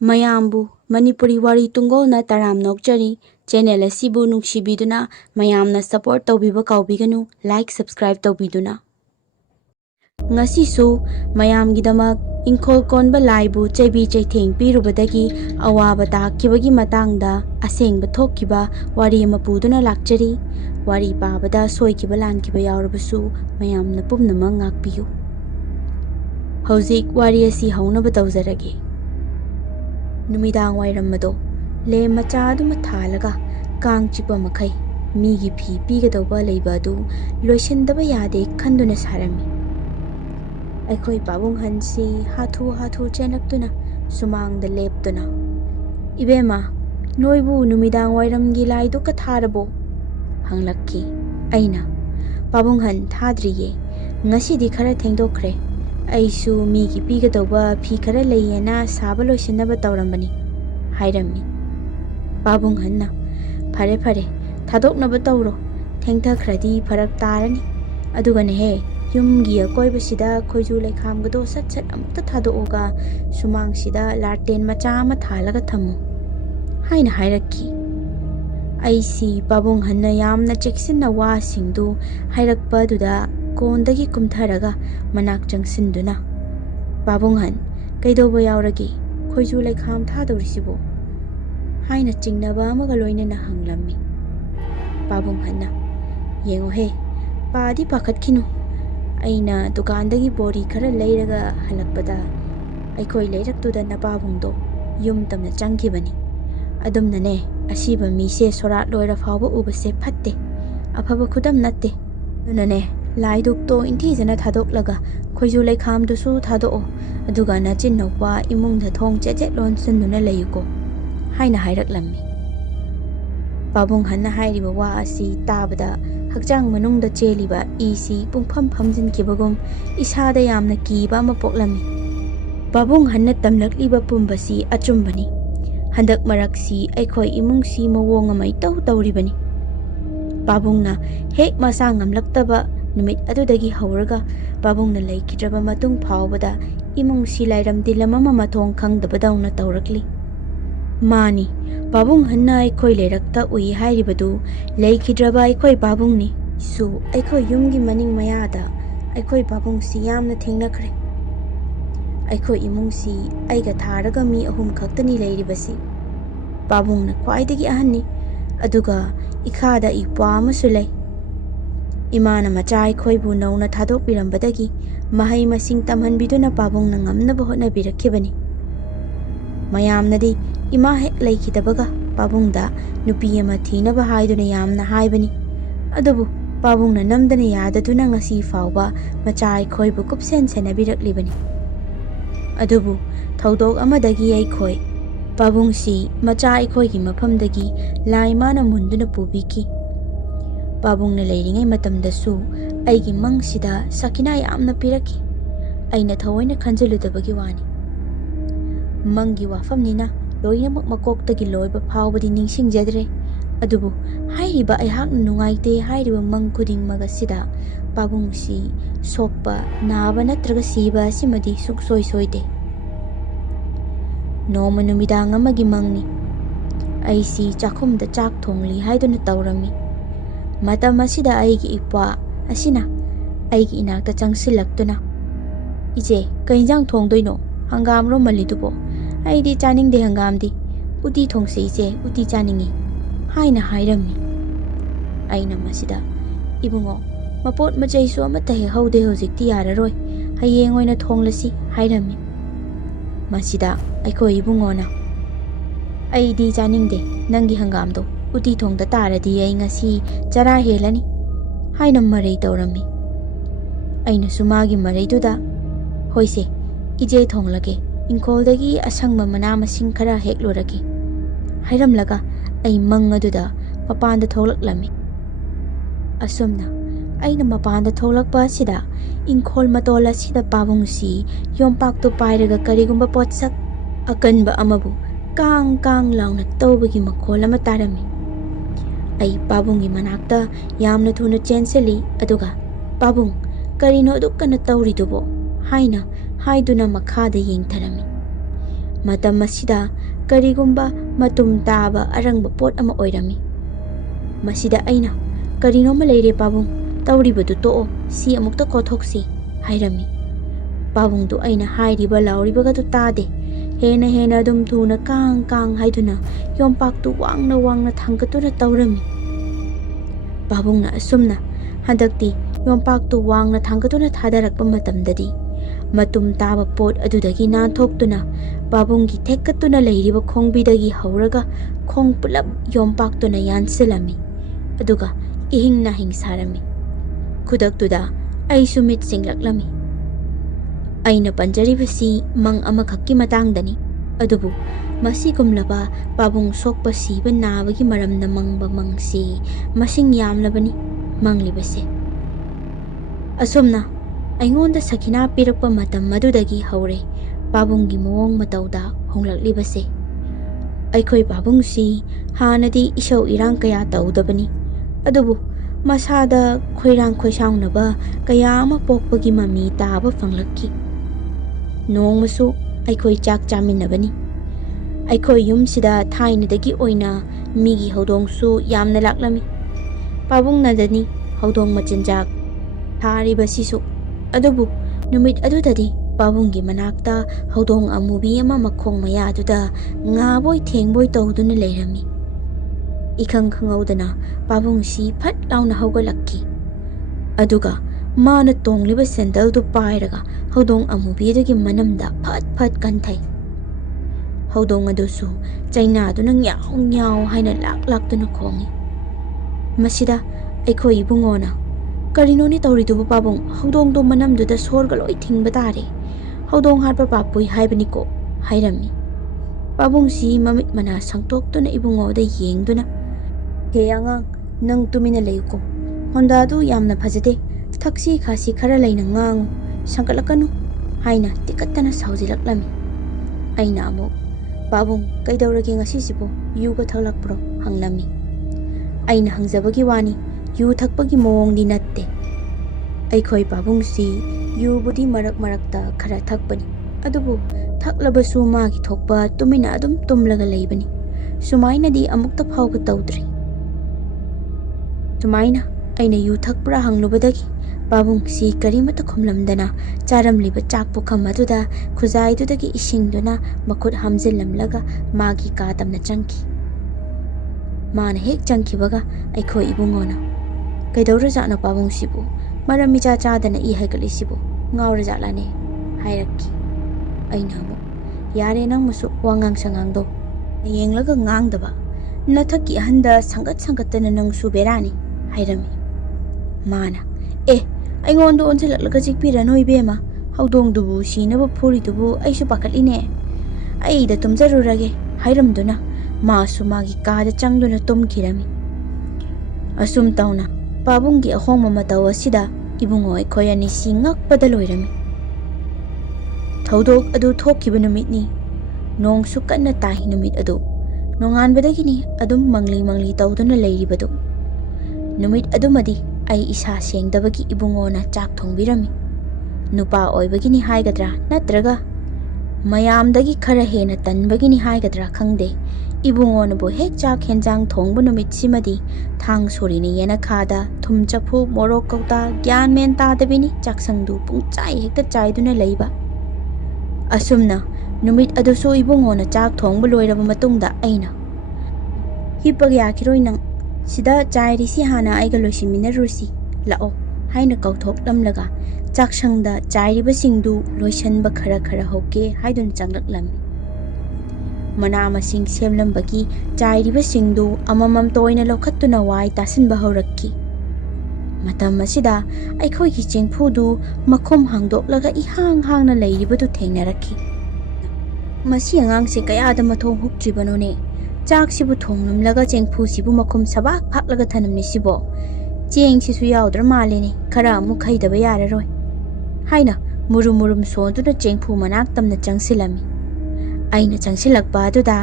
ꯃꯌꯥꯝꯕꯨ ꯃꯅꯤꯄꯨꯔꯤ ꯋꯥꯔꯤ ꯇꯨꯡꯒꯣꯜꯅ ꯇꯔꯥꯝ ꯅꯣꯛꯆꯔꯤ. ꯆꯦꯅꯦꯜ ꯑꯁꯤꯕꯨ ꯅꯨꯡꯁꯤꯕꯤꯗꯨꯅ ꯃꯌꯥꯝꯅ ꯁꯄꯣꯔꯠ ꯇꯧꯕꯤꯕ ꯀꯥꯎꯕꯤꯒꯅꯨ. ꯂꯥꯏꯛ ꯁꯕꯁꯀ꯭ꯔꯥꯏꯕ ꯇꯧꯕꯤꯗꯨꯅ. ꯉꯁꯤꯁꯨ ꯃꯌꯥꯝꯒꯤꯗꯃꯛ ꯏꯪꯈꯣꯜ ꯀꯣꯟꯕ ꯂꯥꯏꯕꯨ ꯆꯩꯕꯤ ꯆꯩꯊꯦꯡ ꯄꯤꯔꯨꯕꯗꯒꯤ ꯑꯋꯥꯕ ꯇꯥꯈꯤꯕꯒꯤ ꯃꯇꯥꯡꯗ ꯑꯁꯦꯡꯕ ꯊꯣꯛꯈꯤꯕ ꯋꯥꯔꯤ ꯑꯃ ꯄꯨꯗꯨꯅ ꯂꯥꯛꯆꯔꯤ. ꯋꯥꯔꯤ ꯄꯥꯕꯗ ꯁꯣꯏꯈꯤꯕ ꯂꯥꯟꯈꯤꯕ ꯌꯥꯎꯔꯕꯁꯨ ꯃꯌꯥꯝꯅ ꯄꯨꯝꯅꯃꯛ ꯉꯥꯛꯄꯤꯌꯨ. ꯍꯧꯖꯤꯛ ꯋꯥꯔꯤ ꯑꯁꯤ ꯍꯧꯅꯕ ꯇꯧꯖꯔꯒꯦ. ꯅꯨꯃꯤꯗꯥꯡ ꯋꯥꯏꯔꯝ ꯑꯗꯣ ꯂꯦꯝ ꯃꯆꯥ ꯑꯗꯨꯃ ꯊꯥꯜꯂꯒ ꯀꯥꯡ ꯆꯤꯛꯄ ꯃꯈꯩ ꯃꯤꯒꯤ ꯐꯤ ꯄꯤꯒꯗꯧꯕ ꯂꯩꯕ ꯑꯗꯨ ꯂꯣꯏꯁꯤꯟꯗꯕ ꯌꯥꯗꯦ ꯈꯟꯗꯨꯅ ꯁꯥꯔꯝꯃꯤ. ꯑꯩꯈꯣꯏ ꯄꯥꯕꯨꯡꯍꯟꯁꯤ ꯍꯥꯊꯨ ꯍꯥꯊꯨ ꯆꯦꯜꯂꯛꯇꯨꯅ ꯁꯨꯃꯥꯡꯗ ꯂꯦꯞꯇꯨꯅ, "ꯏꯕꯦꯝꯃ, ꯅꯣꯏꯕꯨ ꯅꯨꯃꯤꯗꯥꯡ ꯋꯥꯏꯔꯝꯒꯤ ꯂꯥꯏꯗꯨꯛꯀ ꯊꯥꯔꯕꯣ?" ꯍꯪꯂꯛꯈꯤ. ꯑꯩꯅ, "ꯄꯥꯕꯨꯡꯍꯟ, ꯊꯥꯗ꯭ꯔꯤꯌꯦ. ꯉꯁꯤꯗꯤ ꯈꯔ ꯊꯦꯡꯗꯣꯛꯈ꯭ꯔꯦ. ꯑꯩꯁꯨ ꯃꯤꯒꯤ ꯄꯤꯒꯗꯧꯕ ꯐꯤ ꯈꯔ ꯂꯩꯌꯦꯅ ꯁꯥꯕ ꯂꯣꯏꯁꯤꯟꯅꯕ ꯇꯧꯔꯝꯕꯅꯤ" ꯍꯥꯏꯔꯝꯃꯤ. ꯄꯥꯕꯨꯡꯍꯟꯅ, "ꯐꯔꯦ ꯐꯔꯦ, ꯊꯥꯗꯣꯛꯅꯕ ꯇꯧꯔꯣ. ꯊꯦꯡꯊꯈ꯭ꯔꯗꯤ ꯐꯔꯛ ꯇꯥꯔꯅꯤ. ꯑꯗꯨꯒꯅꯦꯍꯦ, ꯌꯨꯝꯒꯤ ꯑꯀꯣꯏꯕꯁꯤꯗ ꯈꯣꯏꯖꯨ ꯂꯩꯈꯥꯝꯒꯗꯣ ꯁꯠ ꯁꯠ ꯑꯃꯨꯛꯇ ꯊꯥꯗꯣꯛꯑꯣꯒ ꯁꯨꯃꯥꯡꯁꯤꯗ ꯂꯥꯔꯇꯦꯟ ꯃꯆꯥ ꯑꯃ ꯊꯥꯜꯂꯒ ꯊꯝꯃꯨ" ꯍꯥꯏꯅ ꯍꯥꯏꯔꯛꯈꯤ. ꯑꯩꯁꯤ ꯄꯥꯕꯨꯡꯍꯟꯅ ꯌꯥꯝꯅ ꯆꯦꯛꯁꯤꯟꯅ ꯋꯥꯁꯤꯡꯗꯨ ꯍꯥꯏꯔꯛꯄ ꯑꯗꯨꯗ ꯀꯣꯟꯗꯒꯤ ꯀꯨꯝꯊꯔꯒ ꯃꯅꯥꯛ ꯆꯪꯁꯤꯟꯗꯨꯅ, "ꯄꯥꯕꯨꯡꯍꯟ, ꯀꯩꯗꯧꯕ ꯌꯥꯎꯔꯒꯦ? ꯈꯣꯏꯖꯨ ꯂꯩꯈꯥꯝ ꯊꯥꯗꯧꯔꯤꯁꯤꯕꯣ?" ꯍꯥꯏꯅ ꯆꯤꯡꯅꯕ ꯑꯃꯒ ꯂꯣꯏꯅꯅ ꯍꯪꯂꯝꯃꯤ. ꯄꯥꯕꯨꯡꯍꯟꯅ, "ꯌꯦꯡꯉꯣꯍꯦ, ꯄꯥꯗꯤ ꯄꯥꯈꯠꯈꯤꯅꯨ. ꯑꯩꯅ ꯗꯨꯀꯥꯟꯗꯒꯤ ꯕꯣꯔꯤ ꯈꯔ ꯂꯩꯔꯒ ꯍꯜꯂꯛꯄꯗ ꯑꯩꯈꯣꯏ ꯂꯩꯔꯛꯇꯨꯗ ꯅꯄꯥꯕꯨꯡꯗꯣ ꯌꯨꯝ ꯇꯝꯅ ꯆꯪꯈꯤꯕꯅꯤ. ꯑꯗꯨꯝꯅꯅꯦ, ꯑꯁꯤꯕ ꯃꯤꯁꯦ ꯁꯣꯔꯥꯠ ꯂꯣꯏꯔ ꯐꯥꯎꯕ ꯎꯕꯁꯦ ꯐꯠꯇꯦ. ꯑꯐꯕ ꯈꯨꯗꯝ ꯅꯠꯇꯦ. ꯑꯗꯨꯅꯅꯦ, ꯂꯥꯏꯗꯨꯛꯇꯣ ꯏꯟꯊꯤꯖꯅ ꯊꯥꯗꯣꯛꯂꯒ ꯈꯣꯏꯖꯨ ꯂꯩꯈꯥꯝꯗꯨꯁꯨ ꯊꯥꯗꯣꯛꯑꯣ. ꯑꯗꯨꯒ ꯅꯆꯤꯟ ꯅꯧꯄꯥ ꯏꯃꯨꯡꯗ ꯊꯣꯡ ꯆꯦꯠ ꯂꯣꯟꯁꯤꯟꯗꯨꯅ ꯂꯩꯌꯨꯀꯣ" ꯍꯥꯏꯅ ꯍꯥꯏꯔꯛꯂꯝꯃꯤ. ꯄꯥꯕꯨꯡꯍꯟꯅ ꯍꯥꯏꯔꯤꯕ ꯋꯥ ꯑꯁꯤ తాꯕꯗ ꯍꯛꯆꯥꯡ ꯃꯅꯨꯡꯗ ꯆꯦꯜꯂꯤꯕ ꯏꯁꯤ ꯄꯨꯡꯐꯝ ꯐꯝꯖꯤꯟꯈꯤꯕꯒꯨꯝ ꯏꯁꯥꯗ ꯌꯥꯝꯅ ꯀꯤꯕ ꯑꯃ ꯄꯣꯛꯂꯝꯃꯤ. ꯄꯥꯕꯨꯡꯍꯟꯅ ꯇꯝꯂꯛꯂꯤꯕ ꯄꯨꯝꯕꯁꯤ ꯑꯆꯨꯝꯕꯅꯤ. ꯍꯟꯗꯛ ꯃꯔꯛꯁꯤ ꯑꯩꯈꯣꯏ ꯏꯃꯨꯡꯁꯤ ꯃꯑꯣꯡ ꯑꯃ ꯏꯇꯧ ꯇꯧꯔꯤꯕꯅꯤ. ꯄꯥꯕꯨꯡꯅ ꯍꯦꯛ ꯃꯁꯥ ꯉꯝꯂꯛꯇꯕ ꯅꯨꯃꯤꯠ ꯑꯗꯨꯗꯒꯤ ꯍꯧꯔꯒ ꯄꯥꯕꯨꯡꯅ ꯂꯩꯈꯤꯗ꯭ꯔꯕ ꯃꯇꯨꯡ ꯐꯥꯎꯕꯗ ꯏꯃꯨꯡꯁꯤ ꯂꯥꯏꯔꯝ ꯇꯤꯜꯂꯝ ꯑꯃ ꯃꯊꯣꯡ ꯈꯪꯗꯕꯗꯧꯅ ꯇꯧꯔꯛꯂꯤ. ꯃꯥꯅꯤ, ꯄꯥꯕꯨꯡꯍꯟꯅ ꯑꯩꯈꯣꯏ ꯂꯩꯔꯛꯇ ꯎꯏ ꯍꯥꯏꯔꯤꯕꯗꯨ ꯂꯩꯈꯤꯗ꯭ꯔꯕ ꯑꯩꯈꯣꯏ ꯄꯥꯕꯨꯡꯅꯤ. ꯁꯨ ꯑꯩꯈꯣꯏ ꯌꯨꯝꯒꯤ ꯃꯅꯤꯡ ꯃꯌꯥꯗ ꯑꯩꯈꯣꯏ ꯄꯥꯕꯨꯡꯁꯤ ꯌꯥꯝꯅ ꯊꯦꯡꯅꯈ꯭ꯔꯦ. ꯑꯩꯈꯣꯏ ꯏꯃꯨꯡꯁꯤ ꯑꯩꯒ ꯊꯥꯔꯒ ꯃꯤ 3 ꯈꯛꯇꯅꯤ ꯂꯩꯔꯤꯕꯁꯤ. ꯄꯥꯕꯨꯡꯅ ꯈ꯭ꯋꯥꯏꯗꯒꯤ ꯑꯍꯟꯅꯤ. ꯑꯗꯨꯒ ꯏꯈꯥꯗ ꯏꯄ꯭ꯋꯥ ꯑꯃꯁꯨ ꯂꯩ. ꯏꯃꯥꯅ ꯃꯆꯥ ꯑꯩꯈꯣꯏꯕꯨ ꯅꯧꯅ ꯊꯥꯗꯣꯛꯄꯤꯔꯝꯕꯗꯒꯤ ꯃꯍꯩ ꯃꯁꯤꯡ ꯇꯝꯍꯟꯕꯤꯗꯨꯅ ꯄꯥꯕꯨꯡꯅ ꯉꯝꯅꯕ ꯍꯣꯠꯅꯕꯤꯔꯛꯈꯤꯕꯅꯤ. ꯃꯌꯥꯝꯅꯗꯤ ꯏꯃꯥ ꯍꯦꯛ ꯂꯩꯈꯤꯗꯕꯒ ꯄꯥꯕꯨꯡꯗ ꯅꯨꯄꯤ ꯑꯃ ꯊꯤꯅꯕ ꯍꯥꯏꯗꯨꯅ ꯌꯥꯝꯅ ꯍꯥꯏꯕꯅꯤ. ꯑꯗꯨꯕꯨ ꯄꯥꯕꯨꯡꯅ ꯅꯝꯗꯅ ꯌꯥꯗꯗꯨꯅ ꯉꯁꯤ ꯐꯥꯎꯕ ꯃꯆꯥ ꯑꯩꯈꯣꯏꯕꯨ ꯀꯨꯞꯁꯦꯟ ꯁꯦꯟꯅꯕꯤꯔꯛꯂꯤꯕꯅꯤ. ꯑꯗꯨꯕꯨ ꯊꯧꯗꯣꯛ ꯑꯃꯗꯒꯤ ꯑꯩꯈꯣꯏ ꯄꯥꯕꯨꯡꯁꯤ ꯃꯆꯥ ꯑꯩꯈꯣꯏꯒꯤ ꯃꯐꯝꯗꯒꯤ ꯂꯥꯏ ꯃꯥꯅ ꯃꯨꯟꯗꯨꯅ ꯄꯨꯕꯤꯈꯤ. ꯄꯥꯕꯨꯡꯅ ꯂꯩꯔꯤꯉꯩ ꯃꯇꯝꯗꯁꯨ ꯑꯩꯒꯤ ꯃꯪꯁꯤꯗ ꯁꯈꯤꯅꯥ ꯌꯥꯝꯅ ꯄꯤꯔꯛꯈꯤ. ꯑꯩꯅ ꯊꯑꯣꯏꯅ ꯈꯟꯖꯤꯜꯂꯨꯗꯕꯒꯤ ꯋꯥꯅꯤ. ꯃꯪꯒꯤ ꯋꯥꯐꯝꯅꯤꯅ ꯂꯣꯏꯅꯃꯛ ꯃꯀꯣꯛꯇꯒꯤ ꯂꯣꯏꯕ ꯐꯥꯎꯕꯗꯤ ꯅꯤꯡꯁꯤꯡꯖꯗ꯭ꯔꯦ. ꯑꯗꯨꯕꯨ ꯍꯥꯏꯔꯤꯕ ꯑꯩꯍꯥꯛꯅ ꯅꯨꯡꯉꯥꯏꯇꯦ ꯍꯥꯏꯔꯤꯕ ꯃꯪ ꯈꯨꯗꯤꯡꯃꯛ ꯑꯁꯤꯗ ꯄꯥꯕꯨꯡꯁꯤ ꯁꯣꯛꯄ, ナꯕ ꯅꯠꯇ꯭ꯔꯒ ꯁꯤꯕ ꯑꯁꯤꯃꯗꯤ ꯁꯨꯡꯁꯣꯏ ꯁꯣꯏꯗꯦ. ꯅꯣꯡꯃ ꯅꯨꯃꯤꯗꯥꯡ ꯑꯃꯒꯤ ꯃꯪꯅꯤ. ꯑꯩꯁꯤ ꯆꯥꯛꯈꯨꯝꯗ ꯆꯥꯛ ꯊꯣꯡꯂꯤ ꯍꯥꯏꯗꯨꯅ ꯇꯧꯔꯝꯃꯤ. ꯃꯇꯝ ꯑꯁꯤꯗ ꯑꯩꯒꯤ ꯏꯄ꯭ꯋꯥ ꯑꯁꯤꯅ ꯑꯩꯒꯤ ꯏꯅꯥꯛꯇ ꯆꯪꯁꯤꯜꯂꯛꯇꯨꯅ, "ꯏꯆꯦ, ꯀꯩ ꯏꯟꯖꯥꯡ ꯊꯣꯡꯗꯣꯏꯅꯣ? ꯍꯪꯒꯥꯝꯔꯣ ꯃꯜꯂꯤꯗꯨꯕꯣ? ꯑꯩꯗꯤ ꯆꯥꯅꯤꯡꯗꯦ ꯍꯪꯒꯥꯝꯗꯤ. ꯎꯇꯤ ꯊꯣꯡꯁꯦ ꯏꯆꯦ, ꯎꯇꯤ ꯆꯥꯅꯤꯡꯉꯤ" ꯍꯥꯏꯅ ꯍꯥꯏꯔꯝꯃꯤ. ꯑꯩꯅ ꯃꯁꯤꯗ, "ꯏꯕꯨꯡꯉꯣ, ꯃꯄꯣꯠ ꯃꯆꯩꯁꯨ ꯑꯃꯠꯇ ꯍꯦꯛꯍꯧꯗꯦ. ꯍꯧꯖꯤꯛꯇꯤ ꯌꯥꯔꯔꯣꯏ. ꯍꯌꯦꯡ ꯑꯣꯏꯅ ꯊꯣꯡꯂꯁꯤ" ꯍꯥꯏꯔꯝꯃꯤ. ꯃꯁꯤꯗ ꯑꯩꯈꯣꯏ ꯏꯕꯨꯡꯉꯣꯅ, "ꯑꯩꯗꯤ ꯆꯥꯅꯤꯡꯗꯦ ꯅꯪꯒꯤ ꯍꯪꯒꯥꯝꯗꯣ. ꯎꯇꯤ ꯊꯣꯡꯗ ꯇꯥꯔꯗꯤ ꯑꯩ ꯉꯁꯤ ꯆꯔꯥ ꯍꯦꯜꯂꯅꯤ" ꯍꯥꯏꯅ ꯃꯔꯩ ꯇꯧꯔꯝꯃꯤ. ꯑꯩꯅꯁꯨ ꯃꯥꯒꯤ ꯃꯔꯩꯗꯨꯗ, "ꯍꯣꯏꯁꯦ, ꯏꯆꯦ ꯊꯣꯡꯂꯒꯦ. ꯏꯪꯈꯣꯜꯗꯒꯤ ꯑꯁꯪꯕ ꯃꯅꯥ ꯃꯁꯤꯡ ꯈꯔ ꯍꯦꯛꯂꯨꯔꯒꯦ" ꯍꯥꯏꯔꯝꯂꯒ ꯑꯩ ꯃꯪ ꯑꯗꯨꯗ ꯃꯄꯥꯟꯗ ꯊꯣꯛꯂꯛꯂꯝꯃꯤ. ꯑꯁꯨꯝꯅ ꯑꯩꯅ ꯃꯄꯥꯟꯗ ꯊꯣꯛꯂꯛꯄ ꯑꯁꯤꯗ ꯏꯪꯈꯣꯜ ꯃꯇꯣꯜ ꯑꯁꯤꯗ ꯄꯥꯕꯨꯡꯁꯤ ꯌꯣꯝꯄꯥꯛꯇꯨ ꯄꯥꯏꯔꯒ ꯀꯔꯤꯒꯨꯝꯕ ꯄꯣꯠꯁꯛ ꯑꯀꯟꯕ ꯑꯃꯕꯨ ꯀꯥꯡ ꯀꯥꯡ ꯂꯥꯎꯅ ꯇꯧꯕꯒꯤ ꯃꯈꯣꯜ ꯑꯃ ꯇꯥꯔꯝꯃꯤ. ꯑꯩ ꯄꯥꯕꯨꯡꯒꯤ ꯃꯅꯥꯛꯇ ꯌꯥꯝꯅ ꯊꯨꯅ ꯆꯦꯟꯁꯤꯜꯂꯤ. ꯑꯗꯨꯒ, "ꯄꯥꯕꯨꯡ, ꯀꯔꯤꯅꯣ ꯑꯗꯨꯛ ꯀꯟꯅ ꯇꯧꯔꯤꯗꯨꯕꯣ?" ꯍꯥꯏꯅ ꯍꯥꯏꯗꯨꯅ ꯃꯈꯥꯗ ꯌꯦꯡꯊꯔꯝꯃꯤ. Matam asida karigumba matum taba arangba pot ama oirami. Masida aina karinoma leire pabung tauribadu to'o si amukta kothoksi hairami. Pabung tu aina hairiba lauriba tu tade. Hena dum thuna kang haiduna yompak tu wangna thangkatuna taurami. Pabung na asumna handakti yompak tu wangna thangkatuna thadarakpa matamdadi matum taba pot adudagi nanthoktuna pabunggi thekkatuna leiriba khongbidagi hauraga khong pulap yompaktuna yansilami aduga ihingna hingsarami khudaktuda ai sumit singlaklami aina panjaribasi mang amakhakki matangdani adubu masigumlaba pabung sokpa siba nabagi maramna mangba mangsi masing yamlabani manglibase asumna aingonda sakina pirakpa matam madudagi haure pabunggi mawong matauda honglaklibase aikhoi pabungsi hanadi isau irang kaya taudabani adubu masada khoirang khoisaunaba kaya ama pokpagi mami taba fanglakki nongmasu aikhoi chak chaminabani aikhoi yumsida thainadagi oina migi hodongsu yamna laklami pabungnadani hodong machinjak tharibasisu adubu numit adudadi pabunggi manakta hodong amubi ama makhong maya aduda ngaboi thengboy tawduna leirami ikhang khangaudana pabungsi phat launa haugalakki aduga mana tongliba sandal du pairaga hodong amubi dagi manamda phat kanthai hodong adusu chaina duna nyaw haina laktuna khongi masida aikhoi ibungona karinoni tawridubu pabung hodong do manamduda sorga loi thingba tare hodong harpa papui haibani ko hairami pabung si mamit mana sangtoktuna ibungoda yengduna he angang nang tumina leyuko honda du yamna phajade thaksi khasi khara leina ngang sangkalakanu haina tikattana saujilaklami aina amo pabung kaidawrage ngasisibo yuga thaklakpro hanglami aina hangjabagi wani yu thakpagi mawongdi natte aikhoi pabung si yubudi marakta khara thakpani adubu thaklabasu magi thokpa tumina adum tumlaga leibani sumaina di amukta phawba tawdri sumaina aina yu thakpra hanglubadagi pabung si karimata khumlamdana charamliba chakpu khamaduda khujaidudagi isingduna makhut hamjillamlaga magi katamna changki mana hek changkibaga aikhoi ibungona kaidawra jana pabung sibu marami chadana i haigali sibu ngawra jalane hairakki aina mo yare nang musu wangang sangangdo yenglaga ngangdaba nathaki handa sangat nang suberani hairami mana aingondo onjalaklaga jikpira noi bema haudong dubu sinaba phuri dubu aisu pakatline aida tumjarurage hairamduna masu magi kada changduna tumkirami asum tauna pabunggi ahongma mataw asida ibungo aikhoi ani singakpada loirami thaudok adu thokkiba numitni nongsu kanna tahi numit adu nonganbadagini adum mangli tawduna leiribadu numit adumadi ai isa sengdabagi ibungona chak thongbirami nupa oibagini haigadra natraga mayamdagi khara hena tanbagini haigadra khangde ibungona bo hek chak henjang thongbu numit simadi thang sorini yena khada thum chapu morok kauta gyan men ta dabini chaksangdu pungchai hekta chaiduna leiba asumna numit aduso ibungona chak thongbu loiraba matungda aina hipagya kiroi nang sida chairisi hana aiga loisinminarusi lao haina kauthok lamlaga chaksangda chairiba singdu loisanba khara hoke haidun changlaklam mana masing semlambagi chairiba singdu amamam toina lokhattuna wai tasinba horakki matam asida aikhoi gi chengfu du makhom hangdoklaga ihang na leiribadu thengnarakki masi angang se kaya da mathong huktribanone chak sibu thongnumlaga chengfu sibu makhom sabak phaklaga thanamni sibo cheng sisu yaudra malene khara mu khaidaba yararoi haina murum sonduna chengfu manak tamna changsilami aina changsilakpa aduda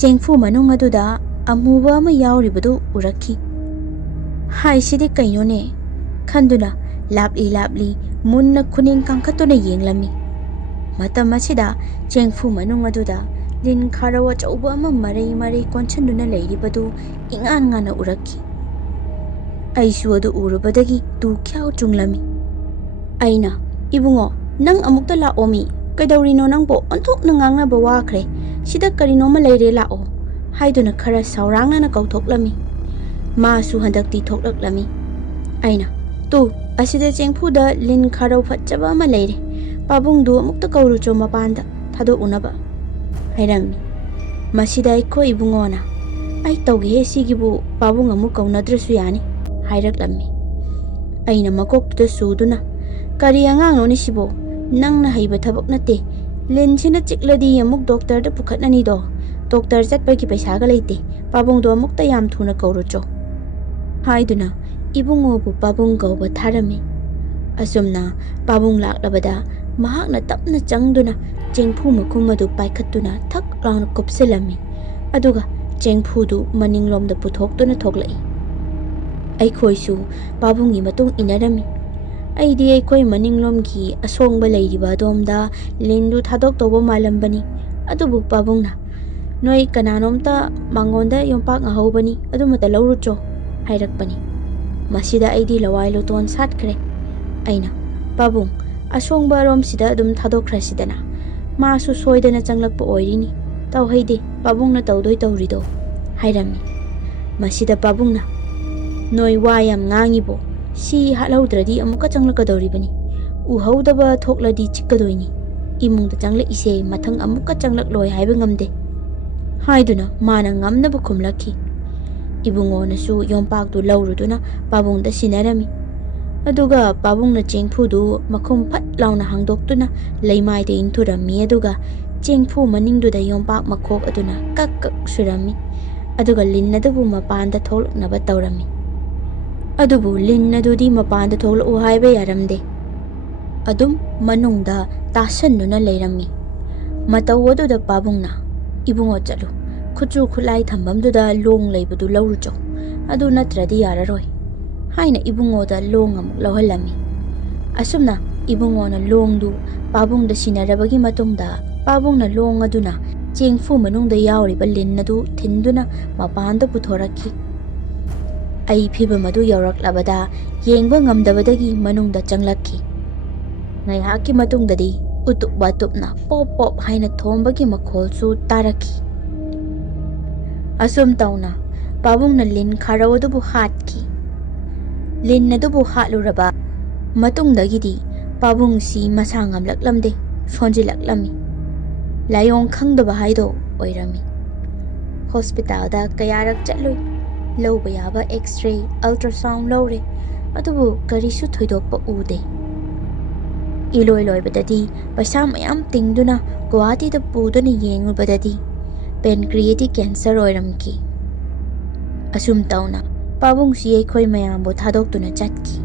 chengfu manung aduda amuba ama yauribadu urakki hai sidi kainone khanduna lapli munna khuning kangkhatuna yenglami matam asida chengfu manung aduda ꯂꯤꯟ ꯈꯥꯔꯧ ꯑꯆꯧꯕ ꯑꯃ ꯃꯔꯩ ꯃꯔꯩ ꯀꯣꯟꯁꯤꯟꯗꯨꯅ ꯂꯩꯔꯤꯕꯗꯨ ꯏꯉꯥꯟ ꯉꯥꯟꯅ ꯎꯔꯛꯈꯤ꯫ ꯑꯩꯁꯨ ꯑꯗꯨ ꯎꯔꯨꯕꯗꯒꯤ two ꯈ꯭ꯌꯥꯎ ꯆꯨꯡꯂꯝꯃꯤ꯫ ꯑꯩꯅ, "ꯏꯕꯨꯡꯉꯣ, ꯅꯪ ꯑꯃꯨꯛꯇ ꯂꯥꯛꯑꯣꯃꯤ, ꯀꯩꯗꯧꯔꯤꯅꯣ ꯅꯪꯕꯣ? ꯑꯣꯟꯊꯣꯛꯅ ꯉꯥꯡꯅꯕ ꯋꯥꯈ꯭ꯔꯦ, ꯁꯤꯗ ꯀꯔꯤꯅꯣꯃ ꯂꯩꯔꯦ ꯂꯥꯛꯑꯣ" ꯍꯥꯏꯗꯨꯅ ꯈꯔ ꯁꯥꯎꯔꯥꯡꯅꯅ ꯀꯧꯊꯣꯛꯂꯝꯃꯤ꯫ ꯃꯥꯁꯨ ꯍꯟꯗꯛꯇꯤ ꯊꯣꯛꯂꯛꯂꯝꯃꯤ꯫ ꯑꯩꯅ, "ꯇꯨ, ꯑꯁꯤꯗ ꯆꯦꯡꯐꯨꯗ ꯂꯤꯟ ꯈꯥꯔꯧ ꯐꯖꯕ ꯑꯃ ꯂꯩꯔꯦ, ꯄꯥꯕꯨꯡꯗꯨ ꯑꯃꯨꯛꯇ ꯀꯧꯔꯨꯆꯣ ꯃꯄꯥꯟꯗ ꯊꯥꯗꯣꯛꯎꯅꯕ" ꯍꯥꯏꯔꯝꯃꯤ꯫ ꯃꯁꯤꯗ ꯑꯩꯈꯣꯏ ꯏꯕꯨꯡꯉꯣꯅ, "ꯑꯩ ꯇꯧꯒꯦꯍꯦ ꯁꯤꯒꯤꯕꯨ, ꯄꯥꯕꯨꯡ ꯑꯃꯨꯛ ꯀꯧꯅꯗ꯭ꯔꯁꯨ ꯌꯥꯅꯤ" ꯍꯥꯏꯔꯛꯂꯝꯃꯤ꯫ ꯑꯩꯅ ꯃꯀꯣꯛꯇꯨꯗ ꯁꯨꯗꯨꯅ, "ꯀꯔꯤ ꯑꯉꯥꯡꯅꯣꯅꯤ ꯁꯤꯕꯣ, ꯅꯪꯅ ꯍꯩꯕ ꯊꯕꯛ ꯅꯠꯇꯦ, ꯂꯤꯟꯁꯤꯅ ꯆꯤꯛꯂꯗꯤ ꯑꯃꯨꯛ ꯗꯣꯛꯇꯔꯗ ꯄꯨꯈꯠꯅꯅꯤꯗꯣ, ꯗꯣꯛꯇꯔ ꯆꯠꯄꯒꯤ ꯄꯩꯁꯥꯒ ꯂꯩꯇꯦ, ꯄꯥꯕꯨꯡꯗꯣ ꯑꯃꯨꯛꯇ ꯌꯥꯝ ꯊꯨꯅ ꯀꯧꯔꯨꯆꯣ" ꯍꯥꯏꯗꯨꯅ ꯏꯕꯨꯡꯉꯣꯕꯨ ꯄꯥꯕꯨꯡ ꯀꯧꯕ ꯊꯥꯔꯝꯃꯤ꯫ ꯑꯁꯨꯝꯅ ꯄꯥꯕꯨꯡ ꯂꯥꯛꯂꯕꯗ ꯃꯍꯥꯛꯅ ꯇꯞꯅ ꯆꯪꯗꯨꯅ ꯆꯦꯡꯐꯨ ꯃꯈꯨꯝ ꯑꯗꯨ ꯄꯥꯏꯈꯠꯇꯨꯅ ꯊꯛ ꯂꯥꯎꯅ ꯀꯨꯞꯁꯤꯜꯂꯝꯃꯤ, ꯑꯗꯨꯒ ꯆꯦꯡꯐꯨꯗꯨ ꯃꯅꯤꯡꯂꯣꯝꯗ ꯄꯨꯊꯣꯛꯇꯨꯅ ꯊꯣꯛꯂꯛꯏ꯫ ꯑꯩꯈꯣꯏꯁꯨ ꯄꯥꯕꯨꯡꯒꯤ ꯃꯇꯨꯡ ꯏꯟꯅꯔꯝꯃꯤ꯫ ꯑꯩꯗꯤ ꯑꯩꯈꯣꯏ ꯃꯅꯤꯡꯂꯣꯝꯒꯤ ꯑꯁꯣꯡꯕ ꯂꯩꯔꯤꯕ ꯑꯗꯣꯝꯗ ꯂꯤꯟꯗꯨ ꯊꯥꯗꯣꯛꯇꯧꯕ ꯃꯥꯜꯂꯝꯕꯅꯤ, ꯑꯗꯨꯕꯨ ꯄꯥꯕꯨꯡꯅ, "ꯅꯣꯏ ꯀꯅꯥꯅꯣꯝꯇ ꯃꯉꯣꯟꯗ ꯌꯣꯝꯄꯥꯛ ꯉꯍꯧꯕꯅꯤ, ꯑꯗꯨꯃꯇ ꯂꯧꯔꯨꯆꯣ" ꯍꯥꯏꯔꯛꯄꯅꯤ꯫ ꯃꯁꯤꯗ ꯑꯩꯗꯤ ꯂꯋꯥꯏ ꯂꯨꯇꯣꯟ ꯁꯥꯠꯈ꯭ꯔꯦ꯫ ꯑꯩꯅ, "ꯄꯥꯕꯨꯡ, ꯑꯁꯣꯡꯕ ꯑꯔꯣꯝꯁꯤꯗ ꯑꯗꯨꯝ ꯊꯥꯗꯣꯛꯈ꯭ꯔꯁꯤꯗꯅ, ꯃꯥꯁꯨ ꯁꯣꯏꯗꯅ ꯆꯪꯂꯛꯄ ꯑꯣꯏꯔꯤꯅꯤ, ꯇꯧꯍꯩꯗꯦ ꯄꯥꯕꯨꯡꯅ ꯇꯧꯗꯣꯏ ꯇꯧꯔꯤꯗꯣ" ꯍꯥꯏꯔꯝꯃꯤ꯫ ꯃꯁꯤꯗ ꯄꯥꯕꯨꯡꯅ, "ꯅꯣꯏ ꯋꯥ ꯌꯥꯝ ꯉꯥꯡꯉꯤꯕꯣ, ꯁꯤ ꯍꯥꯠꯍꯧꯗ꯭ꯔꯗꯤ ꯑꯃꯨꯛꯀ ꯆꯪꯂꯛꯀꯗꯧꯔꯤꯕꯅꯤ, ꯎꯍꯧꯗꯕ ꯊꯣꯛꯂꯗꯤ ꯆꯤꯛꯀꯗꯣꯏꯅꯤ, ꯏꯃꯨꯡꯗ ꯆꯪꯂꯛꯏꯁꯦ ꯃꯊꯪ ꯑꯃꯨꯛꯀ ꯆꯪꯂꯛꯂꯣꯏ ꯍꯥꯏꯕ ꯉꯝꯗꯦ" ꯍꯥꯏꯗꯨꯅ ꯃꯥꯅ ꯉꯝꯅꯕ ꯈꯨꯝꯂꯛꯈꯤ꯫ ꯏꯕꯨꯡꯉꯣꯅꯁꯨ ꯌꯣꯝꯄꯥꯛꯇꯨ ꯂꯧꯔꯨꯗꯨꯅ ꯄꯥꯕꯨꯡꯗ ꯁꯤꯟꯅꯔꯝꯃꯤ꯫ ꯑꯗꯨꯒ ꯄꯥꯕꯨꯡꯅ ꯆꯦꯡꯐꯨꯗꯨ ꯃꯈꯨꯝ ꯐꯠ ꯂꯥꯎꯅ ꯍꯥꯡꯗꯣꯛꯇꯨꯅ ꯂꯩꯃꯥꯏꯗ ꯏꯟꯊꯨꯔꯝꯃꯤ, ꯑꯗꯨꯒ ꯆꯦꯡꯐꯨ ꯃꯅꯤꯡꯗꯨꯗ ꯌꯣꯝꯄꯥꯛ ꯃꯈꯣꯛ ꯑꯗꯨꯅ ꯀꯛ ꯀꯛ ꯁꯨꯔꯝꯃꯤ, ꯑꯗꯨꯒ ꯂꯤꯟ ꯑꯗꯨꯕꯨ ꯃꯄꯥꯟꯗ ꯊꯣꯛꯂꯛꯅꯕ ꯇꯧꯔꯝꯃꯤ꯫ ꯑꯗꯨꯕꯨ ꯂꯤꯟ ꯑꯗꯨꯗꯤ ꯃꯄꯥꯟꯗ ꯊꯣꯛꯂꯛꯎ ꯍꯥꯏꯕ ꯌꯥꯔꯝꯗꯦ, ꯑꯗꯨꯝ ꯃꯅꯨꯡꯗ ꯇꯥꯁꯟꯗꯨꯅ ꯂꯩꯔꯝꯃꯤ꯫ ꯃꯇꯧ ꯑꯗꯨꯗ ꯄꯥꯕꯨꯡꯅ, "ꯏꯕꯨꯡꯉꯣ ꯆꯠꯂꯨ, ꯈꯨꯠꯁꯨ ꯈꯨꯠꯂꯥꯏ ꯊꯝꯐꯝꯗꯨꯗ ꯂꯣꯡ ꯂꯩꯕꯗꯨ ꯂꯧꯔꯨꯆꯣ, ꯑꯗꯨ ꯅꯠꯇ꯭ꯔꯗꯤ ꯌꯥꯔꯔꯣꯏ" ꯍꯥꯏꯅ ꯏꯕꯨꯡꯉꯣꯗ ꯂꯣꯡ ꯑꯃꯨꯛ ꯂꯧꯍꯜꯂꯝꯃꯤ꯫ ꯑꯁꯨꯝꯅ ꯏꯕꯨꯡꯉꯣꯅ ꯂꯣꯡꯗꯨ ꯄꯥꯕꯨꯡꯗ ꯁꯤꯟꯅꯔꯕꯒꯤ ꯃꯇꯨꯡꯗ ꯄꯥꯕꯨꯡꯅ ꯂꯣꯡ ꯑꯗꯨꯅ ꯆꯦꯡꯐꯨ ꯃꯅꯨꯡꯗ ꯌꯥꯎꯔꯤꯕ ꯂꯤꯟ ꯑꯗꯨ ꯊꯤꯟꯗꯨꯅ ꯃꯄꯥꯟꯗ ꯄꯨꯊꯣꯔꯛꯈꯤ꯫ ꯑꯩ ꯐꯤꯚꯝ ꯑꯗꯨ ꯌꯧꯔꯛꯂꯕꯗ ꯌꯦꯡꯕ ꯉꯝꯗꯕꯗꯒꯤ ꯃꯅꯨꯡꯗ ꯆꯪꯂꯛꯈꯤ꯫ ꯉꯥꯏꯍꯥꯛꯀꯤ ꯃꯇꯨꯡꯗꯗꯤ ꯎꯇꯨꯞ ꯋꯥꯇꯨꯞꯅ ꯄꯣꯞ ꯄꯣꯞ ꯍꯥꯏꯅ ꯊꯣꯝꯕꯒꯤ ꯃꯈꯣꯜꯁꯨ ꯇꯥꯔꯛꯈꯤ꯫ ꯑꯁꯨꯝ ꯇꯧꯅ ꯄꯥꯕꯨꯡꯅ ꯂꯤꯟ ꯈꯥꯔꯧ ꯑꯗꯨꯕꯨ ꯍꯥꯠꯈꯤ꯫ ꯂꯤꯟ ꯑꯗꯨꯕు ꯍꯥꯠꯂꯨꯔꯕ ꯃꯇꯨꯡꯗꯒꯤꯗꯤ ꯄꯥꯕꯨꯡꯁꯤ ꯃꯁꯥ ꯉꯝꯂꯛꯂꯝꯗꯦ, ꯁꯣꯟꯖꯤꯜꯂꯛꯂꯝꯃꯤ, ꯂꯥꯏꯑꯣꯡ ꯈꯪꯗꯕ ꯍꯥꯏꯗꯣ ꯑꯣꯏꯔꯝꯃꯤ꯫ ꯍꯣꯁꯄꯤꯇꯥꯜꯗ ꯀꯌꯥꯔꯛ ꯆꯠꯂꯨꯏ, ꯂꯧꯕ ꯌꯥꯕ ꯑꯦꯛꯁ-ꯔꯦ, ꯑꯜꯇ꯭ꯔꯥꯁꯥꯎꯟ ꯂꯧꯔꯦ, ꯑꯗꯨꯕꯨ ꯀꯔꯤꯁꯨ ꯊꯣꯏꯗꯣꯛꯄ ꯎꯗꯦ꯫ ꯏꯂꯣꯏ ꯂꯣꯏꯕꯗꯗꯤ ꯄꯩꯁꯥ ꯃꯌꯥꯝ ꯇꯤꯡꯗꯨꯅ ꯒꯨꯋꯥꯍꯥꯇꯤꯗ ꯄꯨꯗꯨꯅ ꯌꯦꯡꯉꯨꯕꯗꯗꯤ ꯄꯦꯟꯀ꯭ꯔꯤꯌꯦꯇꯤꯛ ꯀꯦꯟꯁꯔ ꯑꯣꯏꯔꯝꯈꯤ꯫ ꯑꯁꯨꯝ ꯇꯧꯅ ꯄꯥꯕꯨꯡꯁꯤ ꯑꯩꯈꯣꯏ ꯃꯌꯥꯝꯕꯨ ꯊꯥꯗꯣꯛꯇꯨꯅ ꯆꯠꯈꯤ꯫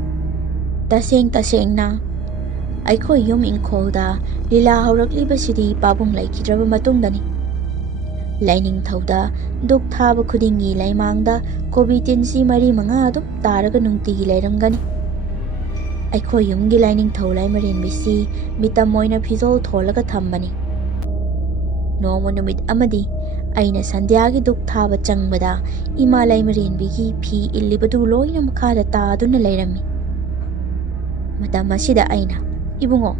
ꯇꯁꯦꯡ ꯇꯁꯦꯡꯅ ꯑꯩꯈꯣꯏ ꯌꯨꯝ ꯏꯪꯈꯣꯜꯗ ꯂꯤꯂꯥ ꯍꯧꯔꯛꯂꯤꯕꯁꯤꯗꯤ ꯄꯥꯕꯨꯡ ꯂꯩꯈꯤꯗ꯭ꯔꯕ ꯃꯇꯨꯡꯗꯅꯤ꯫ ꯂꯥꯏꯅꯤꯡꯊꯧꯗ ꯙꯨꯛ ꯊꯥꯕ ꯈꯨꯗꯤꯡꯒꯤ ꯂꯩꯃꯥꯡꯗ ꯀꯣꯕꯤ ꯇꯤꯟꯁꯤ 4-5 ꯑꯗꯨꯝ ꯇꯥꯔꯒ ꯅꯨꯡꯇꯤꯒꯤ ꯂꯩꯔꯝꯒꯅꯤ꯫ ꯑꯩꯈꯣꯏ ꯌꯨꯝꯒꯤ ꯂꯥꯏꯅꯤꯡꯊꯧ ꯂꯥꯏꯃꯔꯦꯟꯕꯤꯁꯤ ꯃꯤꯇꯝ ꯑꯣꯏꯅ ꯐꯤꯖꯣꯜ ꯊꯣꯜꯂꯒ ꯊꯝꯕꯅꯤ꯫ ꯅꯣꯡꯃ ꯅꯨꯃꯤꯠ ꯑꯃꯗꯤ ꯑꯩꯅ ꯁꯟꯙ꯭ꯌꯥꯒꯤ ꯙꯨꯛ ꯊꯥꯕ ꯆꯪꯕꯗ ꯏꯃꯥ ꯂꯥꯏꯃꯔꯦꯟꯕꯤꯒꯤ ꯐꯤ ꯏꯜꯂꯤꯕꯗꯨ ꯂꯣꯏꯅ ꯃꯈꯥꯗ ꯇꯥꯗꯨꯅ ꯂꯩꯔꯝꯃꯤ꯫ ꯃꯇꯝ ꯑꯁꯤꯗ ꯑꯩꯅ, "ꯏꯕꯨꯡꯉꯣ,